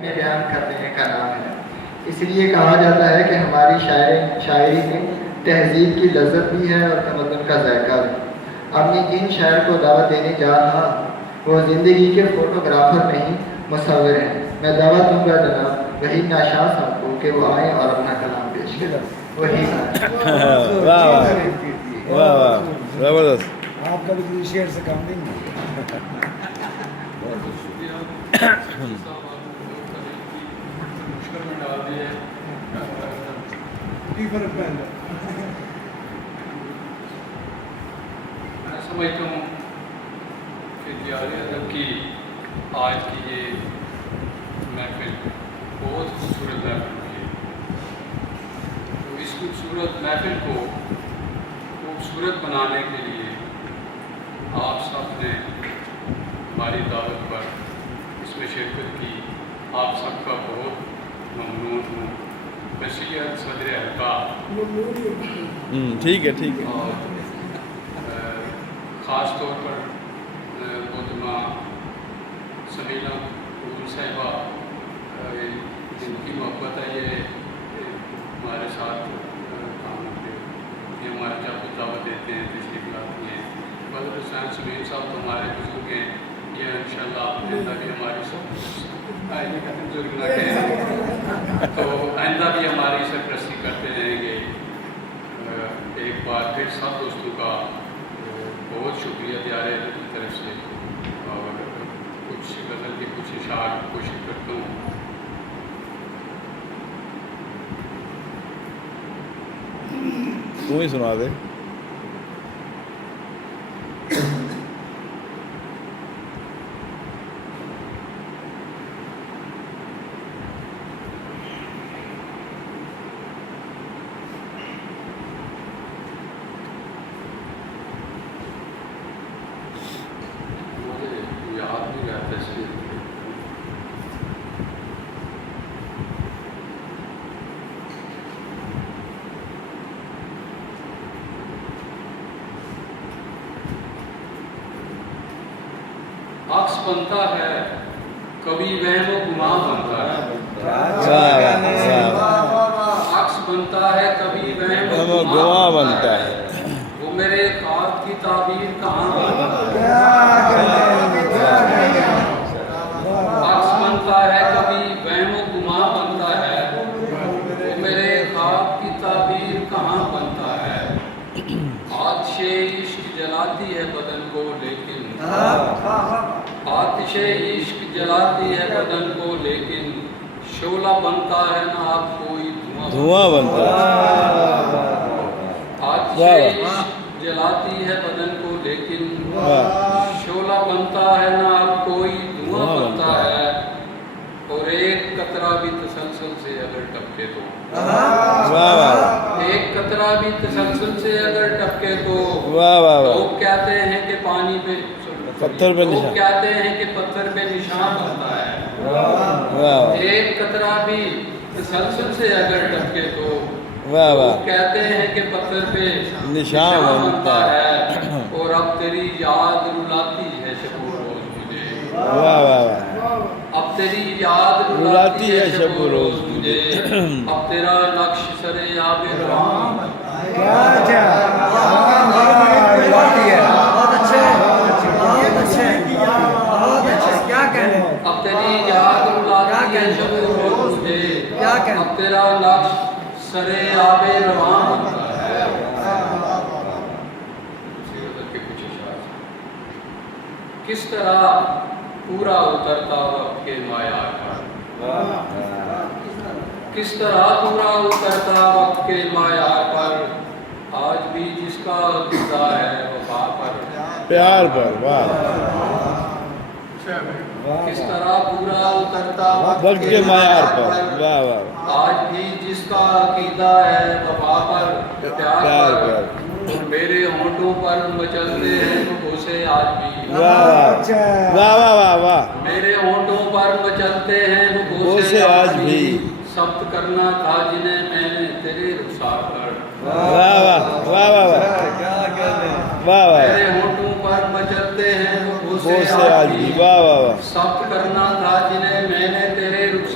میں بیان کر دینے کا نام ہے۔ اس لیے کہا جاتا ہے کہ ہماری شاعری میں تہذیب کی لذت بھی ہے اور تمدن کا ذائقہ بھی۔ اب میں جن شاعر کو دعوت دینے جا رہا ہوں وہ زندگی کے فوٹوگرافر نہیں، مصور ہیں۔ میں دعوت دوں گا جناب وحید ناشاہ صاحب کو کہ وہ آئیں اور اپنا کلام پیش کریں۔ وحید واہ واہ واہ زبردست۔ آپ کا بھی شعر سے کام نہیں ہے۔ میں سمجھتا ہوں کہ دیار ادب کی آج کی یہ محفل بہت خوبصورت محفل ہوئی ہے۔ تو اس خوبصورت محفل کو خوبصورت بنانے کے لیے آپ سب نے ہماری دعوت پر اس میں شرکت کی، آپ سب کا بہت ممنون ہوں۔ بشیر صدر حلقہ ٹھیک ہے ٹھیک ہے۔ اور خاص طور پر محترمہ سمیلہ قبول صاحبہ، جن کی محبت ہے یہ ہمارے ساتھ کام کرتے ہیں، یہ ہمارے جب دعوت دیتے ہیں تشریف لاتی ہیں۔ بدر حسین سمیم صاحب تو ہمارے بزرگ ہیں، یہ انشاءاللہ آئندہ بھی ہماری بزرگ نہ کہیں تو آئندہ بھی ہماری سرپرستی کرتے رہیں گے۔ ایک بار پھر سب دوستوں کا بہت شکریہ دیار ادب کی طرف سے، اور کچھ غزل کی کچھ اشعار کی کوشش کرتا ہوں۔ تم ہی سنا دے۔ یاد نہیں رہتا اس لیے عکس بنتا ہے کبھی وہم و گماں بنتا ہے، عکس بنتا ہے کبھی وہم و گماں بنتا ہے، وہ میرے خواب کی تعبیر کہاں بنتا ہے۔ عکس بنتا ہے کبھی وہم و گماں بنتا ہے، وہ میرے خواب کی تعبیر کہاں بنتا ہے۔ آتش عشق جلاتی ہے بدن کو لیکن، آتش عشق جلاتی ہے بدن کو لیکن، شعلہ بنتا ہے نہ اب کوئی دھواں بنتا ہے۔ آتش عشق جلاتی ہے بدن کو لیکن، شعلہ بنتا ہے نہ اب کوئی دھواں بنتا ہے، اور ایک قطرہ بھی تسلسل سے اگر ٹپکے تو، ایک قطرہ بھی تسلسل سے اگر ٹپکے تو، لوگ کہتے ہیں کہ پانی پہ پتھر پہ لوگ نشان، کہتے ہیں کہ پتھر پہ نشان بنتا ہے، ایک قطرہ بھی تسلسل سے اگر ٹپکے تو، لوگ کہتے ہیں کہ پتھر پہ نشان بنتا ہے، اور اب تیری یاد رلاتی ہے شب و روز مجھے، اب تیری یاد رلاتی ہے شب و روز مجھے، اب تیرا نقش سر آب رواں اب تیری یاد رلاتی ہے شب و روز مجھے، اب تیرا نقش سر آب رواں بنتا ہے۔ کس طرح پورا اترتا وقت کے معیار پر، کس طرح پورا اترتا وقت کے معیار پر، آج بھی جس کا عقیدہ ہے وفا پر، پیار پر، کس طرح پورا اترتا وقت کے معیار پر، آج بھی جس کا عقیدہ ہے وفا پر، پیار پر، میرے ہونٹوں پر مچلتے ہیں بوسے آج بھی، میرے ہونٹوں پر مچلتے ہیں بوسے آج بھی، ثبت کرنا تھا جنہیں میں نے تیرے رخسار پر، میرے ہونٹوں پر مچلتے ہیں بوسے آج بھی، ثبت کرنا تھا جنہیں میں نے تیرے رخسار